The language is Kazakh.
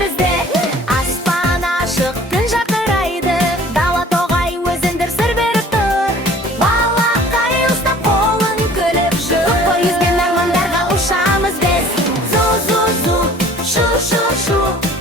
бізде. Аспан ашық, күн жарқырайды, дала тоғай өзендер сыр беріп тұр. Балақай ұстап қолын күліп жүр, пойызбен армандарға ұшамыз біз. Зу-зу-зу, шу-шу-шу.